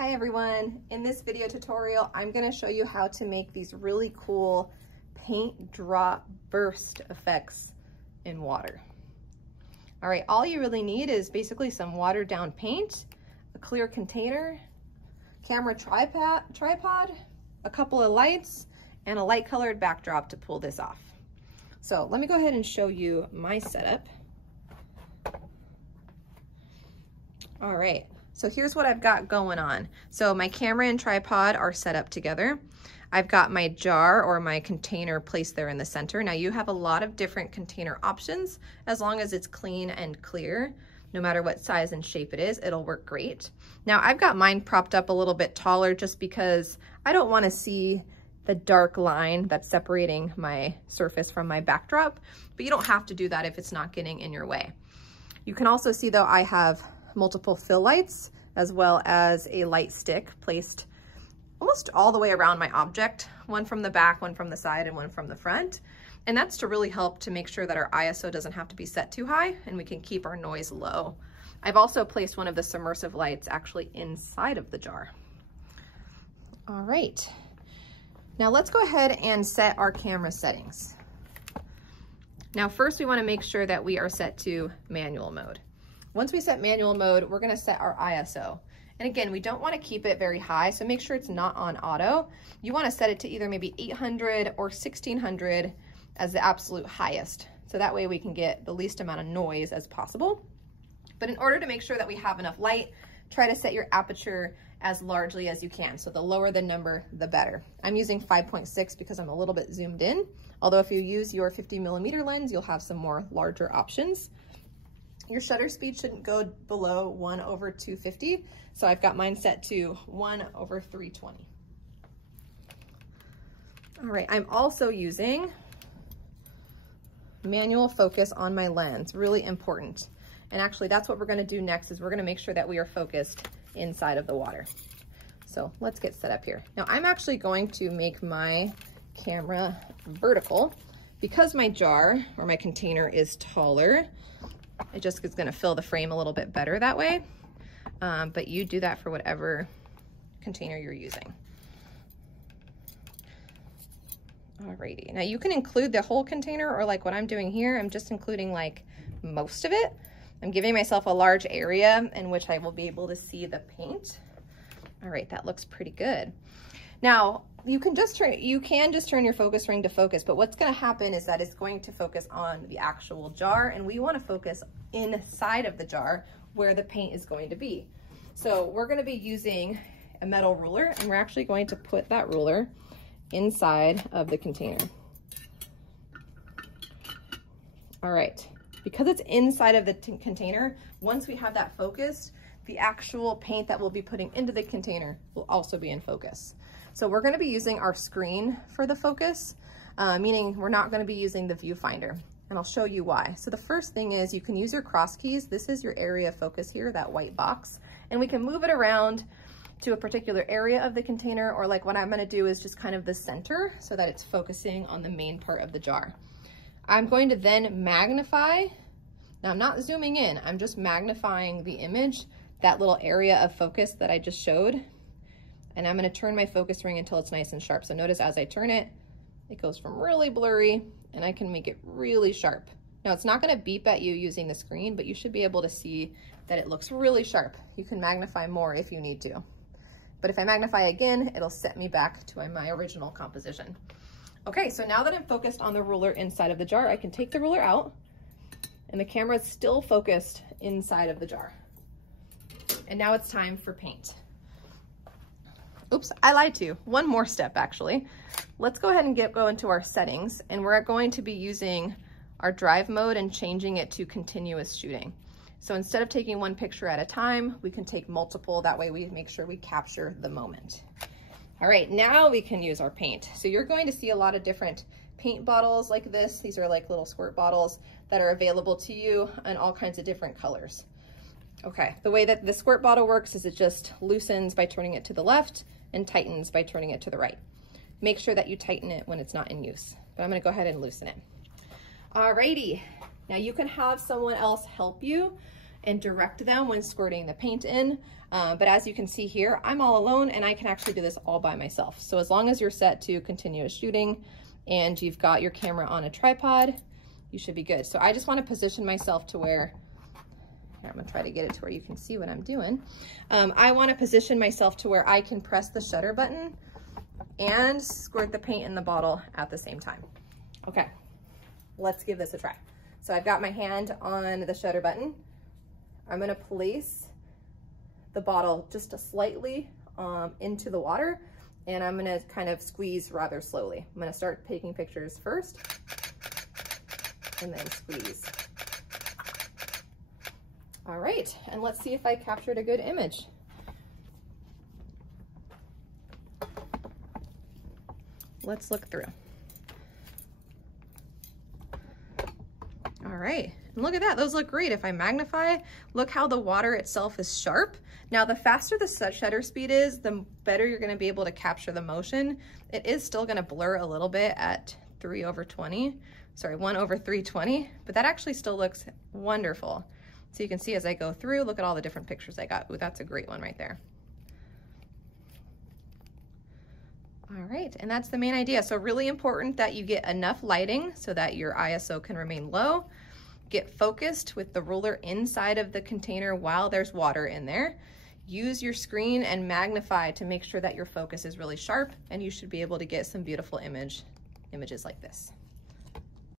Hi everyone, in this video tutorial I'm going to show you how to make these really cool paint drop burst effects in water. Alright, all you really need is basically some watered down paint, a clear container, camera tripod, a couple of lights, and a light colored backdrop to pull this off. So let me go ahead and show you my setup. Alright. So here's what I've got going on. So my camera and tripod are set up together. I've got my jar or my container placed there in the center. Now you have a lot of different container options. As long as it's clean and clear, no matter what size and shape it is, it'll work great. Now I've got mine propped up a little bit taller just because I don't want to see the dark line that's separating my surface from my backdrop, but you don't have to do that if it's not getting in your way. You can also see though I have multiple fill lights as well as a light stick placed almost all the way around my object, one from the back, one from the side, and one from the front. And that's to really help to make sure that our ISO doesn't have to be set too high and we can keep our noise low. I've also placed one of the submersive lights actually inside of the jar. All right, now let's go ahead and set our camera settings. Now first we want to make sure that we are set to manual mode. Once we set manual mode, we're gonna set our ISO. And again, we don't wanna keep it very high, so make sure it's not on auto. You wanna set it to either maybe 800 or 1600 as the absolute highest. So that way we can get the least amount of noise as possible. But in order to make sure that we have enough light, try to set your aperture as largely as you can. So the lower the number, the better. I'm using 5.6 because I'm a little bit zoomed in. Although if you use your 50mm lens, you'll have some more larger options. Your shutter speed shouldn't go below 1/250. So I've got mine set to 1/320. All right, I'm also using manual focus on my lens, really important. And actually that's what we're gonna do next is we're gonna make sure that we are focused inside of the water. So let's get set up here. Now I'm actually going to make my camera vertical because my jar or my container is taller. It just is going to fill the frame a little bit better that way, but you do that for whatever container you're using. Alrighty, now you can include the whole container or like what I'm doing here, I'm just including like most of it. I'm giving myself a large area in which I will be able to see the paint. All right, that looks pretty good. Now, you can just turn your focus ring to focus, but what's gonna happen is that it's going to focus on the actual jar, and we wanna focus inside of the jar where the paint is going to be. So we're gonna be using a metal ruler, and we're actually going to put that ruler inside of the container. All right, because it's inside of the container, once we have that focused, the actual paint that we'll be putting into the container will also be in focus. So we're gonna be using our screen for the focus, meaning we're not gonna be using the viewfinder, and I'll show you why. So the first thing is you can use your cross keys. This is your area of focus here, that white box, and we can move it around to a particular area of the container, or like what I'm gonna do is just kind of the center so that it's focusing on the main part of the jar. I'm going to then magnify. Now I'm not zooming in, I'm just magnifying the image, that little area of focus that I just showed. And I'm gonna turn my focus ring until it's nice and sharp. So notice as I turn it, it goes from really blurry and I can make it really sharp. Now it's not gonna beep at you using the screen, but you should be able to see that it looks really sharp. You can magnify more if you need to. But if I magnify again, it'll set me back to my original composition. Okay, so now that I'm focused on the ruler inside of the jar, I can take the ruler out and the camera is still focused inside of the jar. And now it's time for paint. Oops, I lied to you. One more step actually. Let's go ahead and go into our settings, and we're going to be using our drive mode and changing it to continuous shooting. So instead of taking one picture at a time, we can take multiple. That way we make sure we capture the moment. All right, now we can use our paint. So you're going to see a lot of different paint bottles like this. These are like little squirt bottles that are available to you in all kinds of different colors. Okay, the way that the squirt bottle works is it just loosens by turning it to the left and tightens by turning it to the right. Make sure that you tighten it when it's not in use, but I'm gonna go ahead and loosen it. Alrighty, now you can have someone else help you and direct them when squirting the paint in. But as you can see here, I'm all alone and I can actually do this all by myself. So as long as you're set to continuous shooting and you've got your camera on a tripod, you should be good. So I just want to position myself to where, here, I'm gonna try to get it to where you can see what I'm doing. I want to position myself to where I can press the shutter button and squirt the paint in the bottle at the same time. Okay, let's give this a try. So I've got my hand on the shutter button. I'm gonna place the bottle just slightly into the water, and I'm gonna kind of squeeze rather slowly. I'm gonna start taking pictures first, and then squeeze. All right, and let's see if I captured a good image. Let's look through. All right, and look at that, those look great. If I magnify, look how the water itself is sharp. Now, the faster the shutter speed is, the better you're gonna be able to capture the motion. It is still gonna blur a little bit at 1/320, but that actually still looks wonderful. So you can see as I go through, look at all the different pictures I got. Ooh, that's a great one right there. All right, and that's the main idea. So really important that you get enough lighting so that your ISO can remain low. Get focused with the ruler inside of the container while there's water in there. Use your screen and magnify to make sure that your focus is really sharp, and you should be able to get some beautiful images like this.